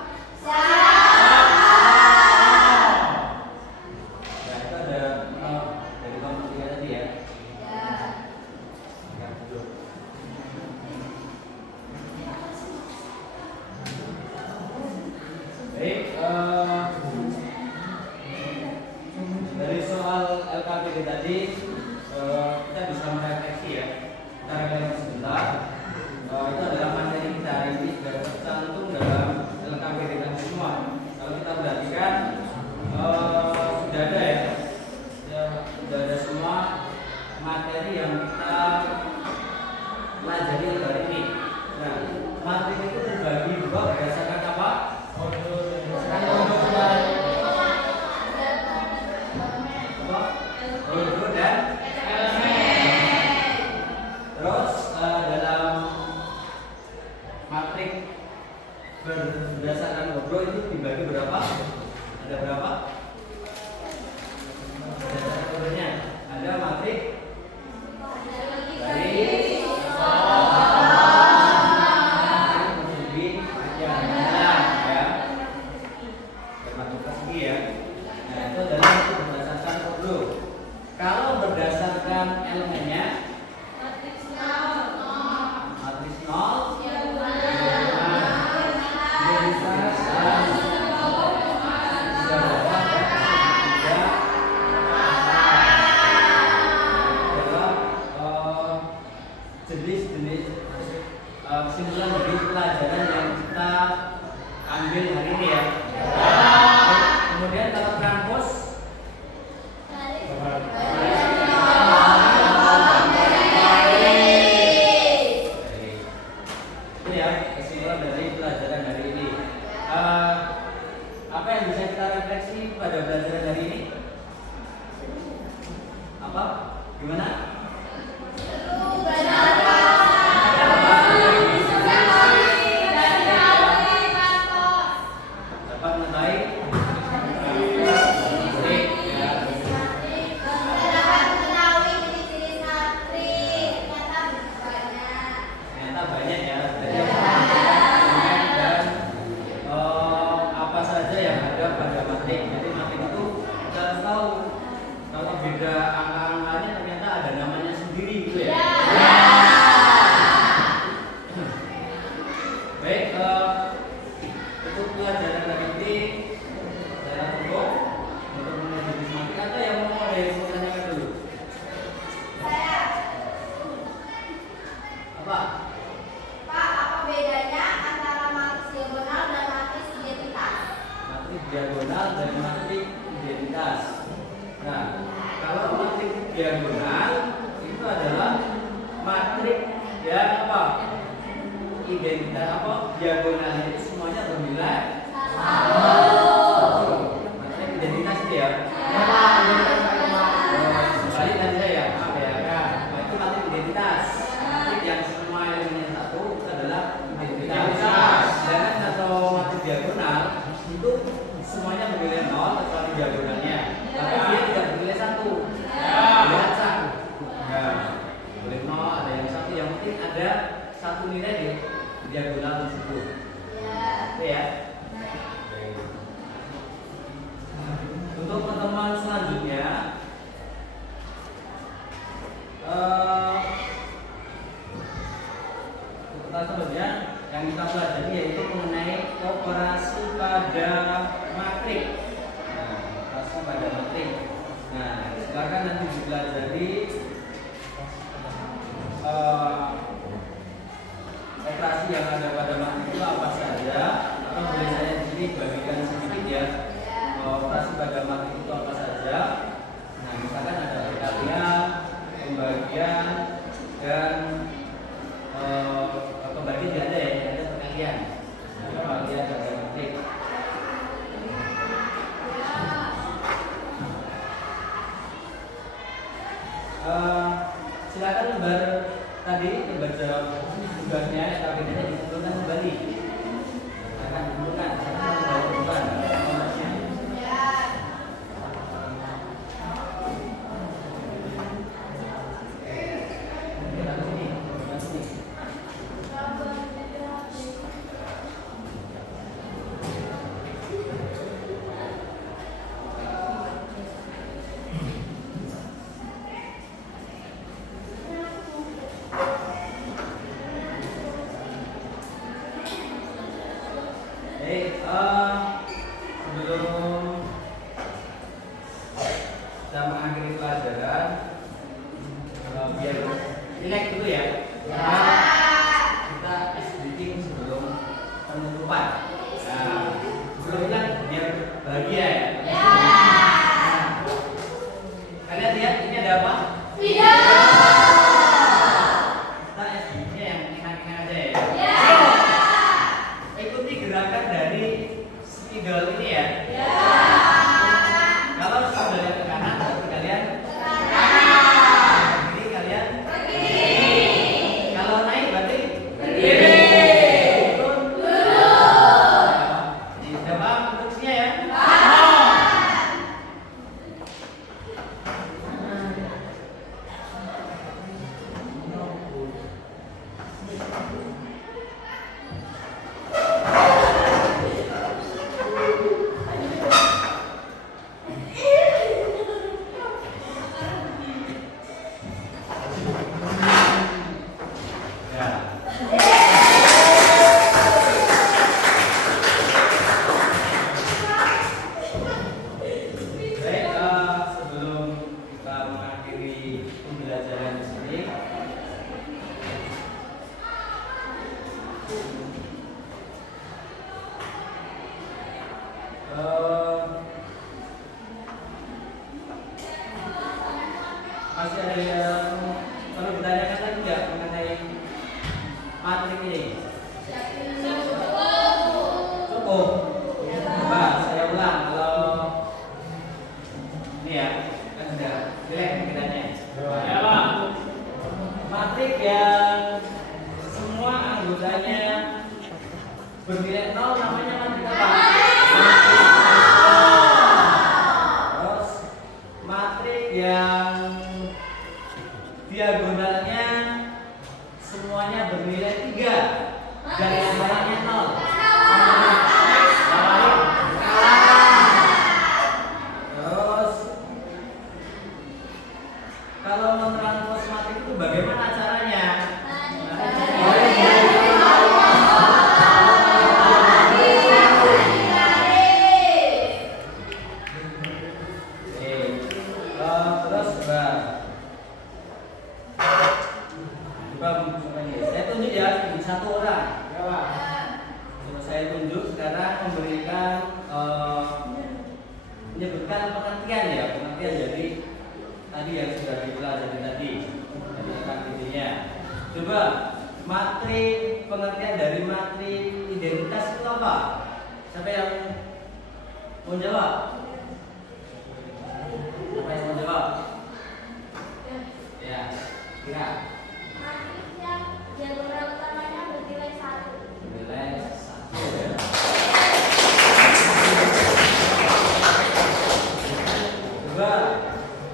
Ya, itu ada dari kelompok 3 tadi ya. Baik, dari soal LKPD tadi kita bisa merefleksi ya. Kita refleksi sebentar. Itu adalah materi kita hari ini sudah tercantum dalam LKPD kita semua. Kalau kita perhatikan sudah ada ya, sudah ada semua materi yang kita pelajari hari ini. Nah, materi itu terbagi dua berdasarkan apa? Ordo dan terus dalam matrik berdasarkan ordo itu dibagi berapa? Ada berapa? Berdasarkan ordonya ada matrik baris, persegi, panjang ya. Matrik persegi ya. Nah, itu adalah berdasarkan ordo. Kalau berdasarkan elemennya diagonalnya itu semuanya bernilai maksudnya identitas itu ya. Kembali tadi saya maaf ya. Nah, itu matrik identitas. Matrik yang semua elemennya satu itu adalah identitas. Sedangkan atau matrik diagonal itu semuanya bernilai 0 kecuali diagonalnya. Tapi dia tidak bernilai 1. Bernilai 1. Ya. Boleh 0, ada yang 1, yang penting ada satu nilai di diagonal di situ. Oke ya. Untuk pertemuan selanjutnya yang kita pelajari yaitu mengenai operasi pada matrik. Nah, operasi pada matrik. Nah, silakan nanti dipelajari operasi yang ada pada matrik itu apa saja, atau boleh saya di sini bagikan sedikit ya. Operasi pada matrik itu apa saja? Nah, misalkan ada perkalian, pembagian, dan pembagian tidak ada ya, tidak ada perkalian. Pembagian pada matrik. Silakan lembar tadi lembar jawab tugasnya tabelnya dikumpulkan kembali. Akan dikumpulkan, akan dikumpulkan nomornya. Sebelum kita mengakhiri pelajaran, biar relax dulu ya. Kita editing sebelum penutupan. Nah, sebelumnya biar bahagia ya. Nah, kalian lihat ini ada apa? Tidak. Kita editingnya yang enak-enak aja ya. Ikuti gerakan dari spidol ini ya. Kalau spidol yang ke kanan, berarti kalian kiri, kalian kiri. Kalau naik berarti kiri. Sudah paham instruksinya ya? Masih ada yang perlu ditanyakan lagi nggak mengenai matrik ini? Cukup. Nah, saya ulang kalau ini ya, kan sudah jelek pikirannya. Ya, Pak. Matrik yang semua anggotanya bernilai 0 namanya matrik apa? Terus matrik yang diagonalnya semuanya bernilai 3 dan yang bawahnya 0. Terus kalau mentranspos matrik itu bagaimana caranya? Saya tunjuk ya satu orang. Coba saya tunjuk sekarang memberikan menyebutkan pengertian ya, pengertian jadi tadi yang sudah dipelajari tadi aktivitasnya. Coba matrik, pengertian dari matrik identitas itu apa? Siapa yang mau jawab? Siapa yang mau jawab? Ya, kira. Matriks yang diagonal utamanya bernilai 1. Nilai 1 ya. Coba,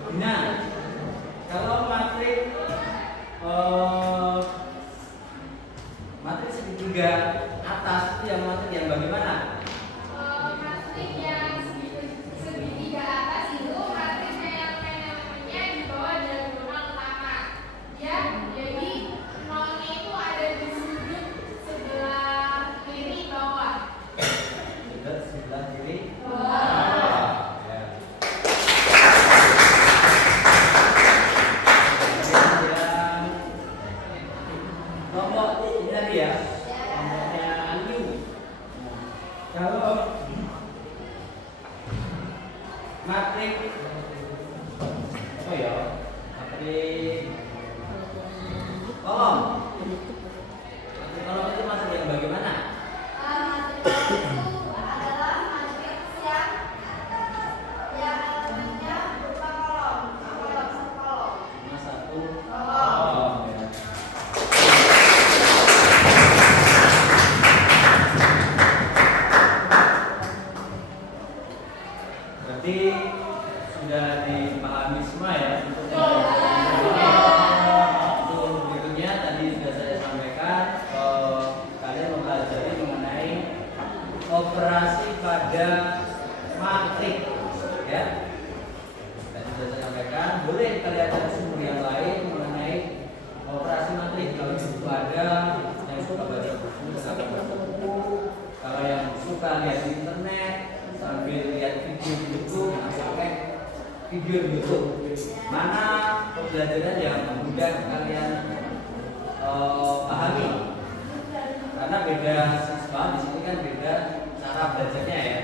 Dina, kalau matrik matrik segitiga atas itu yang matrik yang bagaimana? Matrik yang segitiga atas itu matrik elemen-elemennya di bawah diagonal utama. Ya, jadi nolnya itu ada di sudut sebelah kiri bawah. Sudut sebelah kiri. Bawah. Ya. Kelompok ini tadi ya, kelompoknya Liu. Kalau matrik apa ya? Matrik kolom. Matrik kolom itu matrik yang bagaimana? Matrik itu adalah matriks yang elemennya berupa kolom. Kolom satu kolom. Cuma satu Kolom. kolom ya. Berarti sudah dipahami semua ya untuk berikutnya tadi sudah saya sampaikan kalian mempelajari mengenai operasi pada matrik ya. Tadi sudah saya sampaikan, boleh kalian cari sumber yang lain mengenai operasi matrik. Kalau di buku ada, yang suka baca buku silahkan baca buku. Kalau yang suka lihat di internet sambil lihat video di YouTube atau pakai video di YouTube, mana pembelajaran yang mudah kalian pahami? Karena beda siswa di sini kan beda cara belajarnya ya.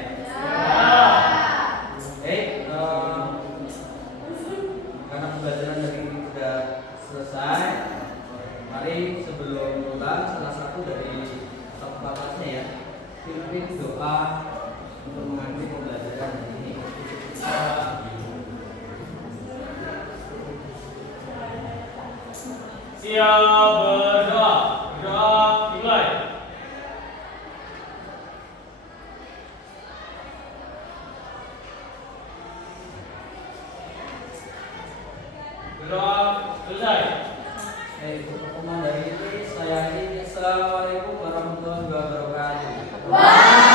Karena pembelajaran dari ini sudah selesai, mari sebelum pulang salah satu dari kelasnya ya, pimpin doa untuk mengakhiri pembelajaran hari ini. Siap berdoa. Gerak dimulai. Gerak selesai. Untuk pertemuan dari ini saya akhiri. Assalamualaikum warahmatullahi wabarakatuh. Wah.